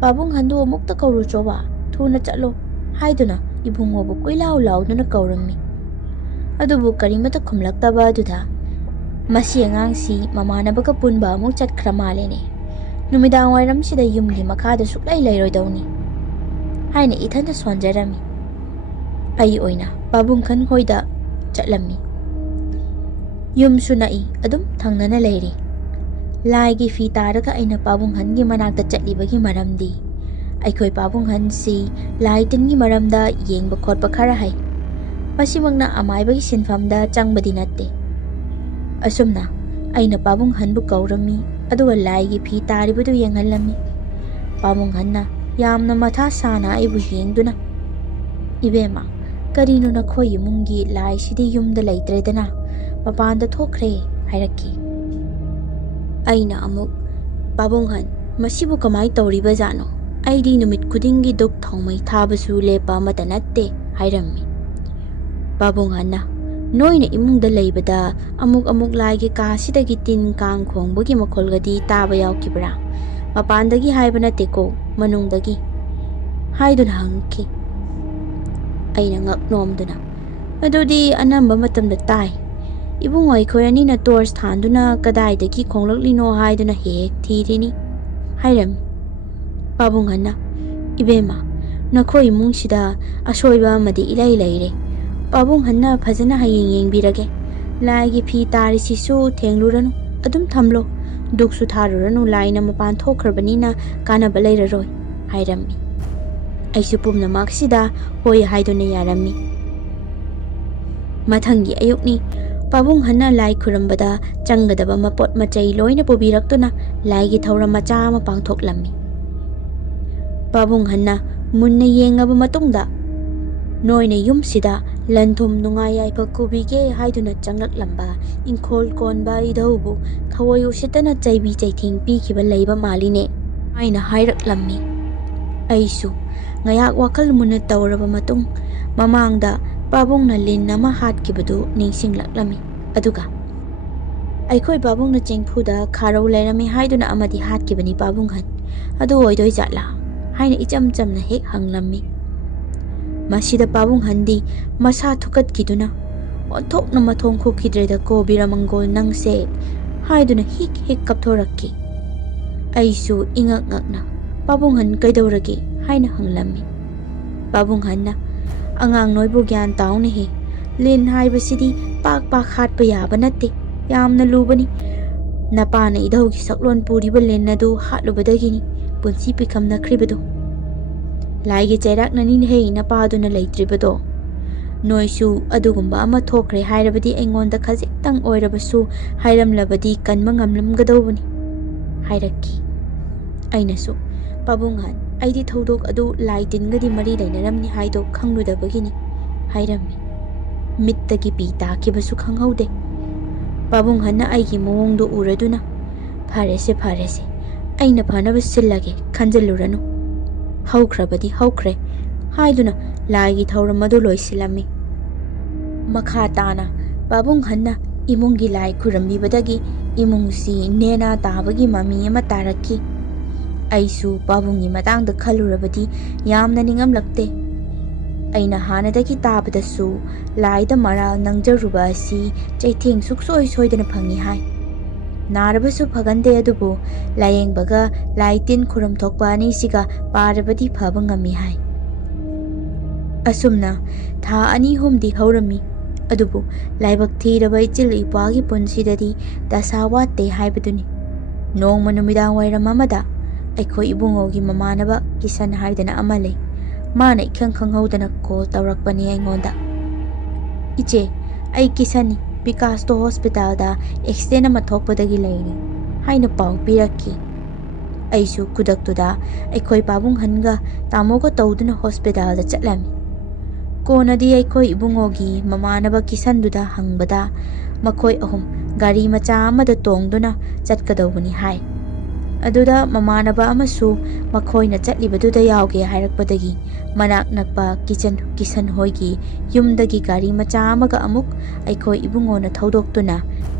ꯄꯥꯕꯨꯡ ꯍꯟꯗꯨ ꯑꯃꯨꯛꯇ ꯀꯧꯔꯨꯆꯣꯕ, ꯊꯨꯅ ꯆꯠꯂꯣ" ꯍꯥꯏꯗꯨꯅ ꯏꯕꯨꯡꯉꯣꯕꯨ ꯀꯣꯏꯂꯥꯎ ꯂꯥꯎꯗꯨꯅ ꯀꯧꯔꯝꯃꯤ꯫ ꯑꯗꯨꯕꯨ ꯀꯔꯤꯃꯠꯇ ꯈꯨꯝꯂꯛꯇꯕ ꯑꯗꯨꯗ, "ꯃꯁꯤ ꯑꯉꯥꯡꯁꯤ ꯃꯃꯥꯟꯅꯕꯒ ꯄꯨꯟꯕ ꯑꯃꯨꯛ ꯆꯠꯈ꯭ꯔ ꯃꯥꯜꯂꯦꯅꯦ, ꯅꯨꯃꯤꯗꯥꯡ ꯋꯥꯏꯔꯝꯁꯤꯗ ꯌꯨꯝꯒꯤ ꯃꯈꯥꯗ ꯁꯨꯛꯂꯩ ꯂꯩꯔꯣꯏꯗꯧꯅꯤ" ꯍꯥꯏꯅ ꯏꯊꯟꯇ ꯁꯣꯟꯖꯔꯝꯃꯤ꯫ ꯑꯩ ꯑꯣꯏꯅ ꯄꯥꯕꯨꯡꯈꯟ ꯍꯣꯏꯗ ꯆꯠꯂꯝꯃꯤ꯫ ꯌꯨꯝꯁꯨ ꯅꯛꯏ, ꯑꯗꯨꯝ ꯊꯪꯅꯅ ꯂꯩꯔꯤ꯫ ꯂꯥꯏꯒꯤ ꯐꯤ ꯇꯥꯔꯒ ꯑꯩꯅ ꯄꯥꯕꯨꯡꯍꯟꯒꯤ ꯃꯅꯥꯛꯇ ꯆꯠꯂꯤꯕꯒꯤ ꯃꯔꯝꯗꯤ ꯑꯩꯈꯣꯏ ꯄꯥꯕꯨꯡꯍꯟꯁꯤ ꯂꯥꯏ ꯇꯤꯟꯒꯤ ꯃꯔꯝꯗ ꯌꯦꯡꯕ ꯈꯣꯠꯄ ꯈꯔ ꯍꯩ, ꯃꯁꯤꯃꯛꯅ ꯑꯃꯥꯏꯕꯒꯤ ꯁꯤꯟꯐꯝꯗ ꯆꯪꯕꯗꯤ ꯅꯠꯇꯦ꯫ ꯑꯁꯨꯝꯅ ꯑꯩꯅ ꯄꯥꯕꯨꯡꯍꯟꯕꯨ ꯀꯧꯔꯝꯃꯤ, ꯑꯗꯨꯒ ꯂꯥꯏꯒꯤ ꯐꯤ ꯇꯥꯔꯤꯕꯗꯨ ꯌꯦꯡꯍꯜꯂꯝꯃꯤ꯫ ꯄꯥꯕꯨꯡꯍꯟꯅ ꯌꯥꯝꯅ ꯃꯊꯥ ꯁꯥꯅ ꯑꯩꯕꯨ ꯌꯦꯡꯗꯨꯅ, "ꯏꯕꯦꯝꯃ, ꯀꯔꯤꯅꯣ ꯅꯈꯣꯏ ꯏꯃꯨꯡꯒꯤ ꯂꯥꯏꯁꯤꯗꯤ ꯌꯨꯝꯗ ꯂꯩꯇ꯭ꯔꯦꯗꯅ, ꯃꯄꯥꯟꯗ ꯊꯣꯛꯈ꯭ꯔꯦ" ꯍꯥꯏꯔꯛꯈꯤ꯫ ꯑꯩꯅ ꯑꯃꯨꯛ, "ꯄꯥꯕꯨꯡꯍꯟ, ꯃꯁꯤꯕꯨ ꯀꯃꯥꯏ ꯇꯧꯔꯤꯕꯖꯥꯠꯅꯣ? ꯑꯩꯗꯤ ꯅꯨꯃꯤꯠ ꯈꯨꯗꯤꯡꯒꯤ ꯙꯨꯛ ꯊꯥꯎꯃꯩ ꯊꯥꯕꯁꯨ ꯂꯦꯞꯄ ꯑꯃꯠꯇ ꯅꯠꯇꯦ, ꯍꯥꯏꯔꯝꯃꯤ꯫ ꯄꯥꯕꯨꯡꯍꯟꯅ ꯅꯣꯏꯅ ꯏꯃꯨꯡꯗ ꯂꯩꯕꯗ ꯑꯃꯨꯛ ꯂꯥꯏꯒꯤ ꯀꯥꯁꯤꯗꯒꯤ ꯇꯤꯟ ꯀꯥꯡ ꯈꯣꯡꯕꯒꯤ ꯃꯈꯣꯜꯒꯗꯤ ꯇꯥꯕ ꯌꯥꯎꯈꯤꯕ꯭ꯔꯥ? ꯃꯄꯥꯟꯗꯒꯤ ꯍꯥꯏꯕ ꯅꯠꯇꯦꯀꯣ, ꯃꯅꯨꯡꯗꯒꯤ ꯍꯥꯏꯗꯨꯅ ꯍꯪꯈꯤ꯫ ꯑꯩꯅ ꯉꯛ ꯅꯣꯝꯗꯨꯅ ꯑꯗꯨꯗꯤ ꯑꯅꯝꯕ ꯃꯇꯝꯗ ꯇꯥꯏ꯫ ꯏꯕꯨꯡꯉꯣ ꯑꯩꯈꯣꯏ ꯑꯅꯤꯅ ꯇꯣꯔꯆ ꯊꯥꯟꯗꯨꯅ ꯀꯗꯥꯏꯗꯒꯤ ꯈꯣꯡꯂꯛꯂꯤꯅꯣ ꯍꯥꯏꯗꯨꯅ ꯍꯦꯛ ꯊꯤꯔꯤꯅꯤ ꯍꯥꯏꯔꯝꯃꯤ꯫ ꯄꯥꯕꯨꯡꯍꯟꯅ ꯏꯕꯦꯝꯃ, ꯅꯈꯣꯏ ꯏꯃꯨꯡꯁꯤꯗ ꯑꯁꯣꯏꯕ ꯑꯃꯗꯤ ꯏꯂꯩ ꯂꯩꯔꯦ꯫ ꯄꯥꯕꯨꯡꯍꯟꯅ ꯐꯖꯅ ꯍꯌꯦꯡ ꯌꯦꯡꯕꯤꯔꯒꯦ꯫ ꯂꯥꯏꯒꯤ ꯐꯤ ꯇꯥꯔꯤꯁꯤꯁꯨ ꯊꯦꯡꯂꯨꯔꯅꯨ, ꯑꯗꯨꯝ ꯊꯝꯂꯣ꯫ ꯗꯨꯛꯁꯨ ꯊꯥꯔꯨꯔꯅꯨ, ꯂꯥꯏꯅ ꯃꯄꯥꯟ ꯊꯣꯛꯈ꯭ꯔꯕꯅꯤꯅ ꯀꯥꯟꯅꯕ ꯂꯩꯔꯔꯣꯏ ꯍꯥꯏꯔꯝꯃꯤ꯫ ꯑꯩꯁꯨ ꯄꯨꯝꯅꯃꯛꯁꯤꯗ ꯍꯣꯏ ꯍꯥꯏꯗꯨꯅ ꯌꯥꯔꯝꯃꯤ꯫ ꯃꯊꯪꯒꯤ ꯑꯌꯨꯛꯅꯤ꯫ ꯄꯥꯕꯨꯡꯍꯟꯅ ꯂꯥꯏ ꯈꯨꯔꯨꯝꯕꯗ ꯆꯪꯒꯗꯕ ꯃꯄꯣꯠ ꯃꯆꯩ ꯂꯣꯏꯅ ꯄꯨꯕꯤꯔꯛꯇꯨꯅ ꯂꯥꯏꯒꯤ ꯊꯧꯔꯝ ꯃꯆꯥ ꯑꯃ ꯄꯥꯡꯊꯣꯛꯂꯝꯃꯤ꯫ ꯄꯥꯕꯨꯡꯍꯟꯅ ꯃꯨꯟꯅ ꯌꯦꯡꯉꯕ ꯃꯇꯨꯡꯗ ꯅꯣꯏꯅ ꯌꯨꯝꯁꯤꯗ ꯂꯟ ꯊꯨꯝ ꯅꯨꯡꯉꯥꯏ ꯌꯥꯏꯐ ꯄꯨꯕꯤꯒꯦ ꯍꯥꯏꯗꯨꯅ ꯆꯪꯂꯛꯂꯝꯕ ꯏꯪꯈꯣꯜ ꯀꯣꯟꯕ ꯏꯙꯧꯕꯨ ꯊꯑꯣꯏ ꯎꯁꯤꯠꯇꯅ ꯆꯩꯕꯤ ꯆꯩꯊꯦꯡ ꯄꯤꯈꯤꯕ ꯂꯩꯕ ꯃꯥꯜꯂꯤꯅꯦ ꯍꯥꯏꯅ ꯍꯥꯏꯔꯛꯂꯝꯃꯤ꯫ ꯑꯩꯁꯨ ꯉꯥꯏꯍꯥꯛ ꯋꯥꯈꯜ ꯃꯨꯟꯅ ꯇꯧꯔꯕ ꯃꯇꯨꯡ ꯃꯃꯥꯡꯗ ꯄꯥꯕꯨꯡꯅ ꯂꯤꯟ ꯑꯃ ꯍꯥꯠꯈꯤꯕꯗꯨ ꯅꯤꯡꯁꯤꯡꯂꯛꯂꯝꯃꯤ꯫ ꯑꯗꯨꯒ ꯑꯩꯈꯣꯏ ꯄꯥꯕꯨꯡꯅ ꯆꯦꯡꯐꯨꯗ ꯈꯥꯔꯧ ꯂꯩꯔꯝꯃꯤ ꯍꯥꯏꯗꯨꯅ ꯑꯃꯗꯤ ꯍꯥꯠꯈꯤꯕꯅꯤ ꯄꯥꯕꯨꯡꯍꯟ, ꯑꯗꯨ ꯑꯣꯏꯗꯣꯏ ꯖꯥꯠꯂꯥ ꯍꯥꯏꯅ ꯏꯆꯝ ꯆꯝꯅ ꯍꯦꯛ ꯍꯪꯂꯝꯃꯤ꯫ ꯃꯁꯤꯗ ꯄꯥꯕꯨꯡꯍꯟꯗꯤ ꯃꯁꯥ ꯊꯨꯀꯠꯈꯤꯗꯨꯅ ꯑꯣꯟꯊꯣꯛꯅ ꯃꯊꯣꯡ ꯈꯨꯈꯤꯗ꯭ꯔꯦꯗꯀꯣ ꯕꯤꯔꯃꯪꯒꯣꯜ ꯅꯪꯁꯦ ꯍꯥꯏꯗꯨꯅ ꯍꯤꯛ ꯍꯤꯛ ꯀꯞꯊꯣꯔꯛꯈꯤ꯫ ꯑꯩꯁꯨ ꯏꯉꯛ ꯉꯛꯅ ꯄꯥꯕꯨꯡꯍꯟ ꯀꯩꯗꯧꯔꯒꯦ ꯍꯥꯏꯅ ꯍꯪꯂꯝꯃꯤ꯫ ꯄꯥꯕꯨꯡꯍꯟꯅ ꯑꯉꯥꯡ ꯅꯣꯏꯕꯨ ꯒ꯭ꯌꯥꯟ ꯇꯥꯎꯅꯦꯍꯦ, ꯂꯤꯟ ꯍꯥꯏꯕꯁꯤꯗꯤ ꯄꯥꯛ ꯄꯥꯛ ꯍꯥꯠꯄ ꯌꯥꯕ ꯅꯠꯇꯦ, ꯌꯥꯝꯅ ꯂꯨꯕꯅꯤ꯫ ꯅꯄꯥꯅ ꯏꯙꯧꯒꯤ ꯁꯛꯂꯣꯟ ꯄꯨꯔꯤꯕ ꯂꯤꯟ ꯑꯗꯨ ꯍꯥꯠꯂꯨꯕꯗꯒꯤꯅꯤ ꯄꯨꯟꯁꯤ ꯄꯤꯈꯝꯅꯈ꯭ꯔꯤꯕꯗꯣ꯫ ꯂꯥꯏꯒꯤ ꯆꯩꯔꯥꯛꯅꯅꯤꯅꯦꯍꯦ ꯅꯄꯥꯗꯨꯅ ꯂꯩꯇ꯭ꯔꯤꯕꯗꯣ꯫ ꯅꯣꯏꯁꯨ ꯑꯗꯨꯒꯨꯝꯕ ꯑꯃ ꯊꯣꯛꯈ꯭ꯔꯦ ꯍꯥꯏꯔꯕꯗꯤ ꯑꯩꯉꯣꯟꯗ ꯈꯖꯤꯛꯇꯪ ꯑꯣꯏꯔꯕꯁꯨ ꯍꯥꯏꯔꯝꯂꯕꯗꯤ ꯀꯟꯕ ꯉꯝꯂꯝꯒꯗꯧꯕꯅꯤ ꯍꯥꯏꯔꯛꯈꯤ꯫ ꯑꯩꯅꯁꯨ ꯄꯥꯕꯨꯡꯍꯟ, ꯑꯩꯗꯤ ꯊꯧꯗꯣꯛ ꯑꯗꯨ ꯂꯥꯏ ꯇꯤꯟꯒꯗꯤ ꯃꯔꯤ ꯂꯩꯅꯔꯝꯅꯤ ꯍꯥꯏꯗꯣ ꯈꯪꯂꯨꯗꯕꯒꯤꯅꯤ ꯍꯥꯏꯔꯝꯃꯤ꯫ ꯃꯤꯠꯇꯒꯤ ꯄꯤ ꯇꯥꯈꯤꯕꯁꯨ ꯈꯪꯍꯧꯗꯦ꯫ ꯄꯥꯕꯨꯡꯍꯟꯅ ꯑꯩꯒꯤ ꯃꯑꯣꯡꯗꯣ ꯎꯔꯗꯨꯅ ꯐꯔꯦꯁꯦ ꯐꯔꯦꯁꯦ, ꯑꯩꯅ ꯐꯅꯕ ꯁꯤꯜꯂꯒꯦ, ꯈꯟꯖꯤꯜꯂꯨꯔꯅꯨ, ꯍꯧꯈ꯭ꯔꯕꯗꯤ ꯍꯧꯈ꯭ꯔꯦ ꯍꯥꯏꯗꯨꯅ ꯂꯥꯏꯒꯤ ꯊꯧꯔꯝ ꯑꯗꯨ ꯂꯣꯏꯁꯤꯜꯂꯝꯃꯤ꯫ ꯃꯈꯥ ꯇꯥꯅ ꯄꯥꯕꯨꯡꯍꯟꯅ ꯏꯃꯨꯡꯒꯤ ꯂꯥꯏ ꯈꯨꯔꯝꯕꯤꯕꯗꯒꯤ ꯏꯃꯨꯡꯁꯤ ꯅꯦꯅꯥ ꯇꯥꯕꯒꯤ ꯃꯃꯤ ꯑꯃ ꯇꯥꯔꯛꯈꯤ꯫ ꯑꯩꯁꯨ ꯄꯥꯕꯨꯡꯒꯤ ꯃꯇꯥꯡꯗ ꯈꯜꯂꯨꯔꯕꯗꯤ ꯌꯥꯝꯅ ꯅꯤꯡꯉꯝꯂꯛꯇꯦ꯫ ꯑꯩꯅ ꯍꯥꯟꯅꯗꯒꯤ ꯇꯥꯕꯗꯁꯨ ꯂꯥꯏꯗ ꯃꯔꯥꯜ ꯅꯪꯖꯔꯨꯕ ꯑꯁꯤ ꯆꯩꯊꯦꯡ ꯁꯨꯛꯁꯣꯏ ꯁꯣꯏꯗꯅ ꯐꯪꯏ ꯍꯥꯏ꯫ ꯅꯥꯔꯕꯁꯨ ꯐꯒꯟꯗꯦ, ꯑꯗꯨꯕꯨ ꯂꯥꯏꯌꯦꯡꯕꯒ ꯂꯥꯏ ꯇꯤꯟ ꯈꯨꯔꯨꯝ ꯊꯣꯛꯄ ꯑꯅꯤꯁꯤꯒ ꯄꯥꯔꯕꯗꯤ ꯐꯕ ꯉꯝꯃꯤ ꯍꯥꯏ꯫ ꯑꯁꯨꯝꯅ ꯊꯥ 2-3ꯗꯤ ꯍꯧꯔꯝꯃꯤ꯫ ꯑꯗꯨꯕꯨ ꯂꯥꯏꯕꯛ ꯊꯤꯔꯕ ꯏꯆꯤꯜ ꯏꯄ꯭ꯋꯥꯒꯤ ꯄꯨꯟꯁꯤꯗꯗꯤ ꯗꯁꯥ ꯋꯥꯠꯇꯦ ꯍꯥꯏꯕꯗꯨꯅꯤ꯫ ꯅꯣꯡꯃ ꯅꯨꯃꯤꯗꯥꯡ ꯋꯥꯏꯔꯝ ꯑꯃꯗ ꯑꯩꯈꯣꯏ ꯏꯕꯨꯡꯉꯣꯒꯤ ꯃꯃꯥꯟꯅꯕ ꯀꯤꯁꯟ ꯍꯥꯏꯗꯅ ꯑꯃ ꯂꯩ꯫ ꯃꯥꯅ ꯏꯈꯪ ꯈꯪꯍꯧꯗꯅ ꯀꯣꯜ ꯇꯧꯔꯛꯄꯅꯤ ꯑꯩꯉꯣꯟꯗ꯫ ꯏꯆꯦ, ꯑꯩ ꯀꯤꯁꯟꯅꯤ, ꯕꯤꯀꯥꯁꯇꯣ ꯍꯣꯁꯄꯤꯇꯥꯜꯗ ꯑꯦꯛꯁꯤꯗꯦꯟ ꯑꯃ ꯊꯣꯛꯄꯗꯒꯤ ꯂꯩꯔꯤ ꯍꯥꯏꯅ ꯄꯥꯎ ꯄꯤꯔꯛꯈꯤ꯫ ꯑꯩꯁꯨ ꯈꯨꯗꯛꯇꯨꯗ ꯑꯩꯈꯣꯏ ꯄꯥꯕꯨꯡꯍꯟꯒ ꯇꯥꯃꯣꯒ ꯇꯧꯗꯨꯅ ꯍꯣꯁꯄꯤꯇꯥꯜꯗ ꯆꯠꯂꯝꯃꯤ꯫ ꯀꯣꯟꯅꯗꯤ ꯑꯩꯈꯣꯏ ꯏꯕꯨꯡꯉꯣꯒꯤ ꯃꯃꯥꯟꯅꯕ ꯀꯤꯁꯟꯗꯨꯗ ꯍꯪꯕꯗ ꯃꯈꯣꯏ ꯑꯍꯨꯝ ꯒꯥꯔꯤ ꯃꯆꯥ ꯑꯃꯗ ꯇꯣꯡꯗꯨꯅ ꯆꯠꯀꯗꯧꯕꯅꯤ ꯍꯥꯏ꯫ ꯑꯗꯨꯗ ꯃꯃꯥꯟꯅꯕ ꯑꯃꯁꯨ ꯃꯈꯣꯏꯅ ꯆꯠꯂꯤꯕꯗꯨꯗ ꯌꯥꯎꯒꯦ ꯍꯥꯏꯔꯛꯄꯗꯒꯤ ꯃꯅꯥꯛ ꯅꯛꯄ ꯀꯤꯁꯟ ꯍꯣꯏꯒꯤ ꯌꯨꯝꯗꯒꯤ ꯒꯥꯔꯤ ꯃꯆꯥ ꯑꯃꯒ ꯑꯃꯨꯛ ꯑꯩꯈꯣꯏ ꯏꯕꯨꯡꯉꯣꯅ ꯊꯧꯗꯣꯛꯇꯨꯅ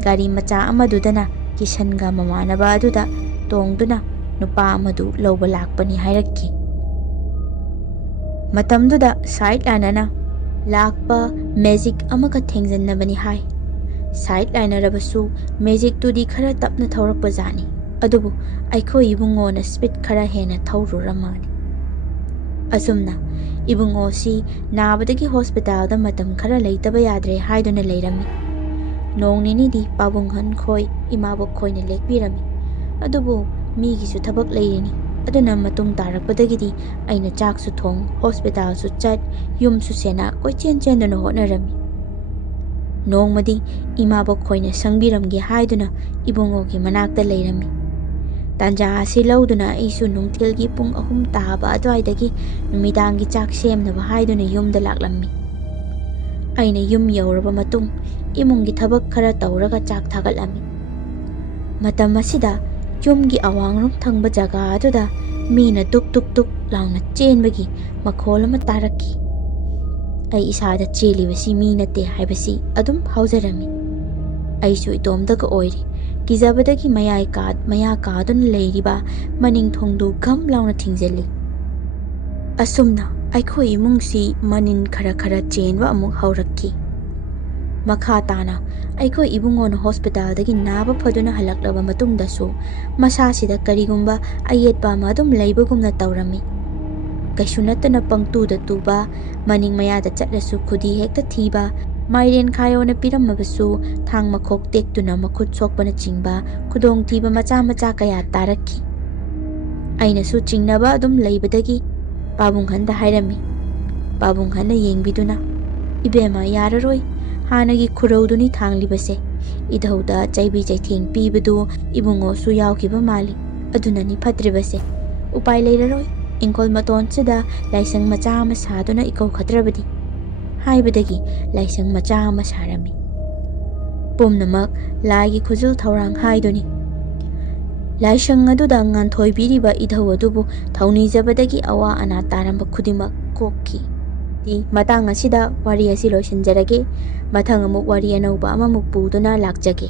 ꯒꯥꯔꯤ ꯃꯆꯥ ꯑꯃꯗꯨꯗꯅ ꯀꯤꯁꯟꯒ ꯃꯃꯥꯟꯅꯕ ꯑꯗꯨꯗ ꯇꯣꯡꯗꯨꯅ ꯅꯨꯄꯥ ꯑꯃꯗꯨ ꯂꯧꯕ ꯂꯥꯛꯄꯅꯤ ꯍꯥꯏꯔꯛꯈꯤ꯫ ꯃꯇꯝꯗꯨꯗ ꯁꯥꯏꯠ ꯂꯥꯏꯅꯅ ꯂꯥꯛꯄ ꯃꯦꯖꯤꯛ ꯑꯃꯒ ꯊꯦꯡꯖꯟꯅꯕꯅꯤ ꯍꯥꯏ꯫ ꯁꯥꯏꯠ ꯂꯥꯏꯅꯔꯕꯁꯨ ꯃꯦꯖꯤꯛꯇꯨꯗꯤ ꯈꯔ ꯇꯞꯅ ꯊꯧꯔꯛꯄ ꯖꯥꯠꯅꯤ꯫ ꯑꯗꯨꯕꯨ ꯑꯩꯈꯣꯏ ꯏꯕꯨꯡꯉꯣꯅ ꯁ꯭ꯄꯤꯠ ꯈꯔ ꯍꯦꯟꯅ ꯊꯧꯔꯨꯔꯃꯥꯜꯂꯤ꯫ ꯑꯁꯨꯝꯅ ꯏꯕꯨꯡꯉꯣꯁꯤ ꯅꯥꯕꯗꯒꯤ ꯍꯣꯁꯄꯤꯇꯥꯜꯗ ꯃꯇꯝ ꯈꯔ ꯂꯩꯇꯕ ꯌꯥꯗ꯭ꯔꯦ ꯍꯥꯏꯗꯨꯅ ꯂꯩꯔꯝꯃꯤ꯫ ꯅꯣꯡ ꯅꯤꯅꯤꯗꯤ ꯄꯥꯕꯨꯡꯍꯟ ꯈꯣꯏ ꯏꯃꯥꯕꯣꯛ ꯈꯣꯏꯅ ꯂꯦꯛꯄꯤꯔꯝꯃꯤ꯫ ꯑꯗꯨꯕꯨ ꯃꯤꯒꯤꯁꯨ ꯊꯕꯛ ꯂꯩꯔꯤꯅꯤ꯫ ꯑꯗꯨꯅ ꯃꯇꯨꯡ ꯇꯥꯔꯛꯄꯗꯒꯤꯗꯤ ꯑꯩꯅ ꯆꯥꯛꯁꯨ ꯊꯣꯡ, ꯍꯣꯁꯄꯤꯇꯥꯜꯁꯨ ꯆꯠ, ꯌꯨꯝꯁꯨ ꯁꯦꯟꯅ ꯀꯣꯏꯆꯦꯟ ꯆꯦꯟꯗꯨꯅ ꯍꯣꯠꯅꯔꯝꯃꯤ꯫ ꯅꯣꯡꯃꯗꯤ ꯏꯃꯥꯕꯣꯛ ꯈꯣꯏꯅ ꯁꯪꯕꯤꯔꯝꯒꯦ ꯍꯥꯏꯗꯨꯅ ꯏꯕꯨꯡꯉꯣꯒꯤ ꯃꯅꯥꯛꯇ ꯂꯩꯔꯝꯃꯤ꯫ ꯇꯥꯟꯖꯥ ꯑꯁꯤ ꯂꯧꯗꯨꯅ ꯑꯩꯁꯨ ꯅꯨꯡꯊꯤꯜꯒꯤ ꯄꯨꯡ 3 ꯇꯥꯕ ꯑꯗꯨꯋꯥꯏꯗꯒꯤ ꯅꯨꯃꯤꯗꯥꯡꯒꯤ ꯆꯥꯛ ꯁꯦꯝꯅꯕ ꯍꯥꯏꯗꯨꯅ ꯌꯨꯝꯗ ꯂꯥꯛꯂꯝꯃꯤ꯫ ꯑꯩꯅ ꯌꯨꯝ ꯌꯧꯔꯕ ꯃꯇꯨꯡ ꯏꯃꯨꯡꯒꯤ ꯊꯕꯛ ꯈꯔ ꯇꯧꯔꯒ ꯆꯥꯛ ꯊꯥꯒꯠꯂꯝꯃꯤ꯫ ꯃꯇꯝ ꯑꯁꯤꯗ ꯌꯨꯝꯒꯤ ꯑꯋꯥꯡꯔꯣꯝ ꯊꯪꯕ ꯖꯒꯥ ꯑꯗꯨꯗ ꯃꯤꯅ ꯗꯨꯛ ꯗꯨꯛ ꯗꯨꯛ ꯂꯥꯎꯅ ꯆꯦꯟꯕꯒꯤ ꯃꯈꯣꯜ ꯑꯃ ꯇꯥꯔꯛꯈꯤ꯫ ꯑꯩ ꯏꯁꯥꯗ ꯆꯦꯜꯂꯤꯕꯁꯤ ꯃꯤ ꯅꯠꯇꯦ ꯍꯥꯏꯕꯁꯤ ꯑꯗꯨꯝ ꯐꯥꯎꯖꯔꯝꯃꯤ꯫ ꯑꯩꯁꯨ ꯏꯇꯣꯝꯇꯒ ꯑꯣꯏꯔꯤ꯫ ꯀꯤꯖꯕꯗꯒꯤ ꯃꯌꯥ ꯀꯥꯗꯨꯅ ꯂꯩꯔꯤꯕ ꯃꯅꯤꯡ ꯊꯣꯡꯗꯨ ꯘꯝ ꯂꯥꯎꯅ ꯊꯤꯡꯖꯤꯜꯂꯤ꯫ ꯑꯁꯨꯝꯅ ꯑꯩꯈꯣꯏ ꯏꯃꯨꯡꯁꯤ ꯃꯅꯤꯟ ꯈꯔ ꯆꯦꯟꯕ ꯑꯃꯨꯛ ꯍꯧꯔꯛꯈꯤ꯫ ꯃꯈꯥ ꯇꯥꯅ ꯑꯩꯈꯣꯏ ꯏꯕꯨꯡꯉꯣꯅ ꯍꯣꯁꯄꯤꯇꯥꯜꯗꯒꯤ ꯅꯥꯕ ꯐꯗꯨꯅ ꯍꯜꯂꯛꯂꯕ ꯃꯇꯨꯡꯗꯁꯨ ꯃꯁꯥꯁꯤꯗ ꯀꯔꯤꯒꯨꯝꯕ ꯑꯌꯦꯠꯄ ꯑꯃ ꯑꯗꯨꯝ ꯂꯩꯕꯒꯨꯝꯅ ꯇꯧꯔꯝꯃꯤ꯫ ꯀꯩꯁꯨ ꯅꯠꯇꯅ ꯄꯪꯇꯨꯗ ꯇꯨꯕ, ꯃꯅꯤꯡ ꯃꯌꯥꯗ ꯆꯠꯂꯁꯨ ꯈꯨꯗꯤ ꯍꯦꯛꯇ ꯊꯤꯕ, ꯃꯥꯏꯔꯦꯟ ꯈꯥꯌꯣꯅ ꯄꯤꯔꯝꯃꯕꯁꯨ ꯊꯥꯡ ꯃꯈꯣꯛ ꯇꯦꯛꯇꯨꯅ ꯃꯈꯨꯠ ꯁꯣꯛꯄꯅꯆꯤꯡꯕ ꯈꯨꯗꯣꯡꯊꯤꯕ ꯃꯆꯥ ꯀꯌꯥ ꯇꯥꯔꯛꯈꯤ꯫ ꯑꯩꯅꯁꯨ ꯆꯤꯡꯅꯕ ꯑꯗꯨꯝ ꯂꯩꯕꯗꯒꯤ ꯄꯥꯕꯨꯡꯍꯟꯗ ꯍꯥꯏꯔꯝꯃꯤ꯫ ꯄꯥꯕꯨꯡꯍꯟꯅ ꯌꯦꯡꯕꯤꯗꯨꯅ, "ꯏꯕꯦꯝꯃ ꯌꯥꯔꯔꯣꯏ, ꯍꯥꯟꯅꯒꯤ ꯈꯨꯔꯧꯗꯨꯅꯤ ꯊꯥꯡꯂꯤꯕꯁꯦ꯫ ꯏꯙꯧꯗ ꯆꯩꯕꯤ ꯆꯩꯊꯦꯡ ꯄꯤꯕꯗꯨ ꯏꯕꯨꯡꯉꯣꯁꯨ ꯌꯥꯎꯈꯤꯕ ꯃꯥꯜꯂꯤ, ꯑꯗꯨꯅꯅꯤ ꯐꯠꯇ꯭ꯔꯤꯕꯁꯦ꯫ ꯎꯄꯥꯏ ꯂꯩꯔꯔꯣꯏ, ꯏꯪꯈꯣꯜ ꯃꯇꯣꯟꯁꯤꯗ ꯂꯥꯏꯁꯪ ꯃꯆꯥ ꯑꯃ ꯁꯥꯗꯨꯅ ꯏꯀꯧꯈꯠꯇ꯭ꯔꯕꯗꯤ", ꯍꯥꯏꯕꯗꯒꯤ ꯂꯥꯏꯁꯪ ꯃꯆꯥ ꯑꯃ ꯁꯥꯔꯝꯃꯤ꯫ ꯄꯨꯝꯅꯃꯛ ꯂꯥꯏꯒꯤ ꯈꯨꯖꯤꯜ ꯊꯧꯔꯥꯡ ꯍꯥꯏꯗꯨꯅꯤ꯫ ꯂꯥꯏꯁꯪ ꯑꯗꯨꯗ ꯉꯥꯟꯊꯣꯏꯕꯤꯔꯤꯕ ꯏꯙꯧ ꯑꯗꯨꯕꯨ ꯊꯧꯅꯤꯖꯕꯗꯒꯤ ꯑꯋꯥ ꯑꯅꯥ ꯇꯥꯔꯝꯕ ꯈꯨꯗꯤꯡꯃꯛ ꯀꯣꯛꯈꯤ꯫ ꯃꯇꯥꯡ ꯑꯁꯤꯗ ꯋꯥꯔꯤ ꯑꯁꯤ ꯂꯣꯏꯁꯤꯟꯖꯔꯒꯦ꯫ ꯃꯊꯪ ꯑꯃꯨꯛ ꯋꯥꯔꯤ ꯑꯅꯧꯕ ꯑꯃꯃꯨꯛ ꯄꯨꯗꯨꯅ ꯂꯥꯛꯆꯒꯦ꯫